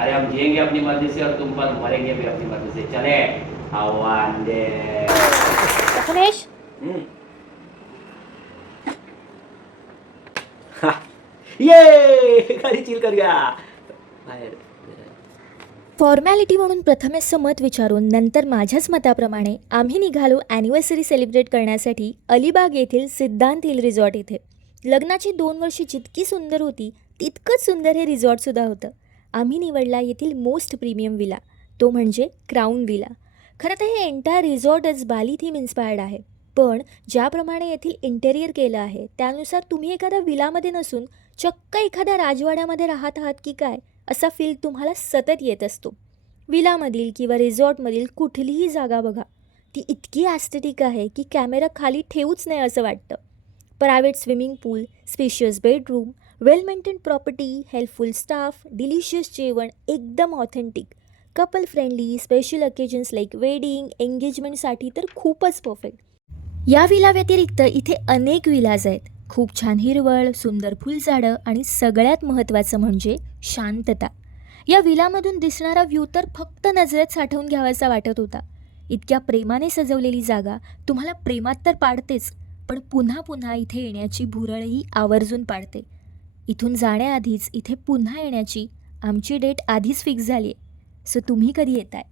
अरे हम जिएंगे अपनी मर्जी से और तुम पर मरेंगे भी अपनी मर्जी से. चले आव्हान दे. प्रथमेश, ये गाडी चिल कर गया बाहेर. फॉर्मॅलिटी म्हणून प्रथमेशचं मत विचारून नंतर माझ्याच मताप्रमाणे आम्ही निघालो ॲनिव्हर्सरी सेलिब्रेट करण्यासाठी अलिबाग येथील सिद्धांत हिल रिसॉर्ट इथे. लग्नाची 2 वर्षे जितकी सुंदर होती तितकंच सुंदर हे रिसॉर्टसुद्धा होतं. आम्ही निवडला येथील मोस्ट प्रीमियम विला, तो म्हणजे क्राऊन विला. खरं तर हे एंटायर रिसॉर्टच बाली थीम इन्स्पायर्ड आहे, पण ज्याप्रमाणे येथील इंटेरियर केलं आहे त्यानुसार तुम्ही एखाद्या विलामध्ये नसून चक्क एखाद्या राजवाड्यामध्ये राहत आहात की काय असा फील तुम्हाला सतत येत असतो. विलामधील किंवा रिसॉर्टमधील कुठलीही जागा बघा, ती इतकी ॲस्थेटिक आहे की कॅमेरा खाली ठेवूच नाही असं वाटतं. Private swimming pool, spacious bedroom, well maintain property, helpful staff, delicious जेवण, एकदम authentic, couple friendly, special occasions like wedding, एंगेजमेंटसाठी तर खूपच परफेक्ट. या विला व्यतिरिक्त इथे अनेक विलाज आहेत. खूप छान हिरवळ, सुंदर फुलझाडं आणि सगळ्यात महत्त्वाचं म्हणजे शांतता. या विलामधून दिसणारा व्ह्यू तर फक्त नजरेत साठवून घ्यावासा वाटत होता. इतक्या प्रेमाने सजवलेली जागा तुम्हाला प्रेमात तर पाडतेच, पण पुन्हा पुन्हा इथे येण्याची भुरळही आवर्जून पाडते. इथून जाण्याआधीच इथे पुन्हा येण्याची आमची डेट आधीच फिक्स झाली आहे. सो तुम्ही कधी येताय?